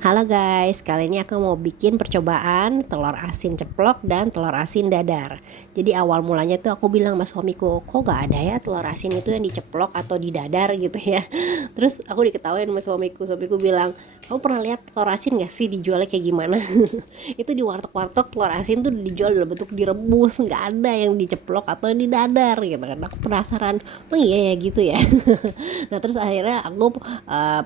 Halo guys, kali ini aku mau bikin percobaan telur asin ceplok dan telur asin dadar. Jadi awal mulanya tuh aku bilang sama suamiku, kok gak ada ya telur asin itu yang diceplok atau didadar gitu ya. Terus aku diketawain sama suamiku bilang, kamu pernah lihat telur asin gak sih dijualnya kayak gimana? Itu di warteg-warteg telur asin tuh dijual dalam bentuk direbus, gak ada yang diceplok atau yang didadar gitu kan. Aku penasaran, oh iya ya gitu ya. Nah terus akhirnya aku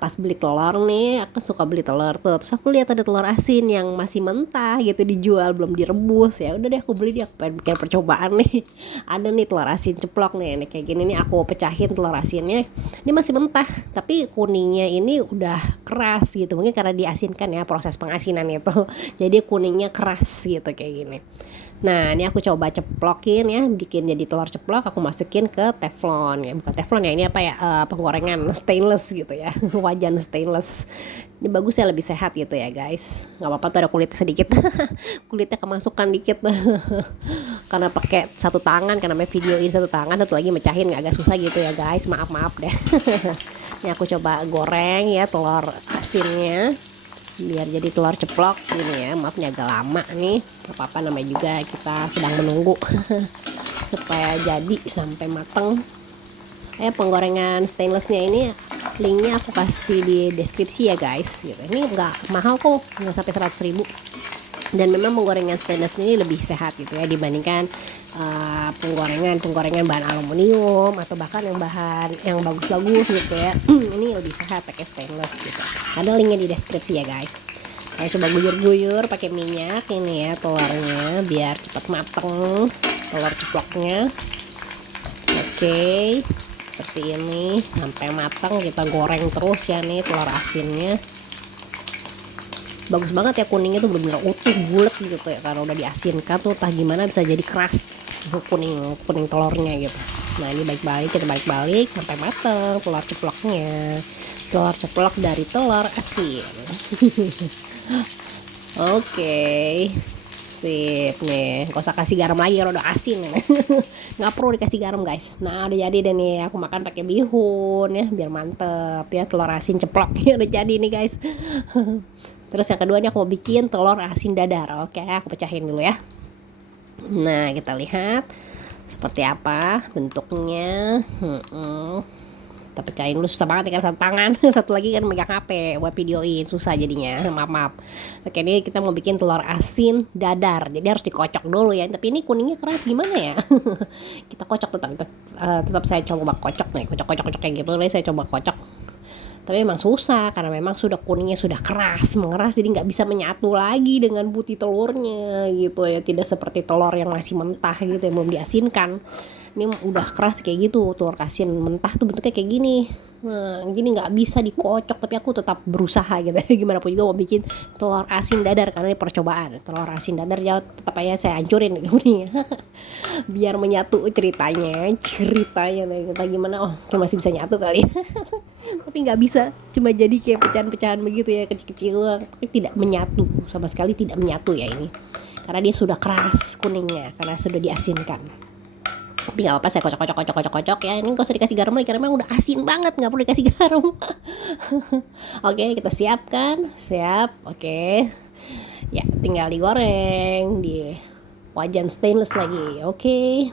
pas beli telur nih, aku suka beli telur tuh, terus aku lihat ada telur asin yang masih mentah gitu dijual belum direbus. Ya udah deh aku beli, dia aku pengen bikin percobaan nih. Ada nih telur asin ceplok nih kayak gini nih, aku pecahin telur asinnya, ini masih mentah tapi kuningnya ini udah keras gitu, mungkin karena diasinkan ya, proses pengasinan itu jadi kuningnya keras gitu kayak gini. Nah ini aku coba ceplokin ya, bikin jadi telur ceplok, aku masukin ke teflon ya, bukan teflon ya, ini apa ya, penggorengan stainless gitu ya. Wajan stainless ini bagus ya, lebih sehat gitu ya guys. Nggak apa-apa tuh ada kulitnya sedikit. Kulitnya kemasukan dikit. Karena pakai satu tangan, karena namanya videoin satu tangan, satu lagi mecahin agak susah gitu ya guys, maaf deh. Ini aku coba goreng ya telur asinnya biar jadi telur ceplok ini ya. Maafnya agak lama nih, gak apa-apa, namanya juga kita sedang menunggu supaya jadi sampai mateng. Penggorengan stainlessnya ini linknya aku kasih di deskripsi ya guys gitu. Ini nggak mahal kok, nggak sampai 100.000, dan memang penggorengan stainless ini lebih sehat gitu ya dibandingkan penggorengan bahan aluminium atau bahkan yang bahan yang bagus-bagus gitu ya. Ini lebih sehat pakai stainless gitu. Ada linknya di deskripsi ya guys. Saya coba guyur-guyur pakai minyak ini ya telurnya biar cepat mateng telur ceploknya. Oke, seperti ini sampai matang, kita goreng terus ya nih telur asinnya. Bagus banget ya kuningnya tuh, bener-bener utuh bulat gitu ya, karena udah diasinkan tuh entah gimana bisa jadi keras kuning telurnya gitu. Nah ini kita balik sampai matang telur ceploknya, telur ceplok dari telur asin. Oke, sip nih, gak usah kasih garam lagi kalau udah asin ya. Nggak perlu dikasih garam guys. Nah udah jadi deh nih, aku makan pakai bihun ya biar mantep ya, telur asin ceplok ya udah jadi nih guys. Terus yang kedua nih aku mau bikin telur asin dadar. Oke, aku pecahin dulu ya. Nah kita lihat seperti apa bentuknya. Kita pecahin dulu, susah banget ya kan satu tangan. Satu lagi kan megang HP buat videoin, susah jadinya. Maaf. Oke, ini kita mau bikin telur asin dadar, jadi harus dikocok dulu ya. Tapi ini kuningnya keras gimana ya. Kita kocok tetap saya coba kocok nih, kocok kayak gitu nih, saya coba kocok. Tapi memang susah karena memang sudah kuningnya sudah mengeras, jadi nggak bisa menyatu lagi dengan putih telurnya gitu ya. Tidak seperti telur yang masih mentah gitu yang belum diasinkan. Ini udah keras kayak gitu, telur asin mentah tuh bentuknya kayak gini. Nah gini nggak bisa dikocok, tapi aku tetap berusaha gitu. Gimana pun juga mau bikin telur asin dadar karena ini percobaan. Telur asin dadar ya tetap aja saya hancurin ini. Biar menyatu ceritanya kita gimana, masih bisa nyatu kali. Tapi nggak bisa, cuma jadi kayak pecahan-pecahan begitu ya, kecil-kecil, tapi tidak menyatu, sama sekali tidak menyatu ya ini, karena dia sudah keras kuningnya karena sudah diasinkan. Tapi nggak apa-apa, saya kocok ya. Ini nggak usah dikasih garam lagi karena memang udah asin banget, nggak perlu dikasih garam. Oke, kita siap. Oke ya, tinggal digoreng di wajan stainless lagi. Oke.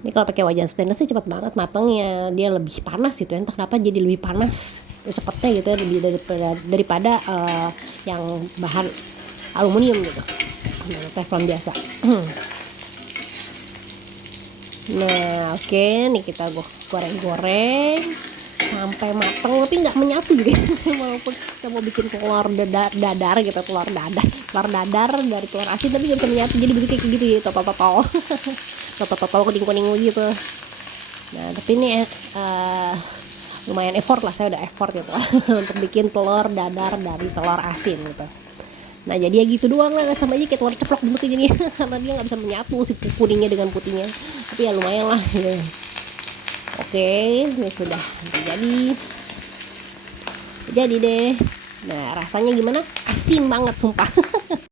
Ini kalau pakai wajan stainless sih cepat banget matangnya, dia lebih panas gitu ya, entah kenapa jadi lebih panas cepetnya gitu ya, lebih daripada yang bahan aluminium gitu, teflon biasa. Nah oke, nih kita goreng sampai matang tapi nggak menyatu gitu. Walaupun kita mau bikin telur dadar gitu, telur dadar dari telur asin, tapi nggak bisa menyatu, jadi begitu kayak gitu ya, totol kuning gitu. Nah tapi ini lumayan effort lah, saya udah effort gitu untuk bikin telur dadar dari telur asin gitu. Nah jadi ya gitu doang lah, sama aja kayak telur ceplok bentuknya jadi karena dia nggak bisa menyatu si kuningnya dengan putihnya, tapi ya lumayan lah gitu. Oke, ini sudah jadi deh. Nah rasanya gimana? Asin banget sumpah.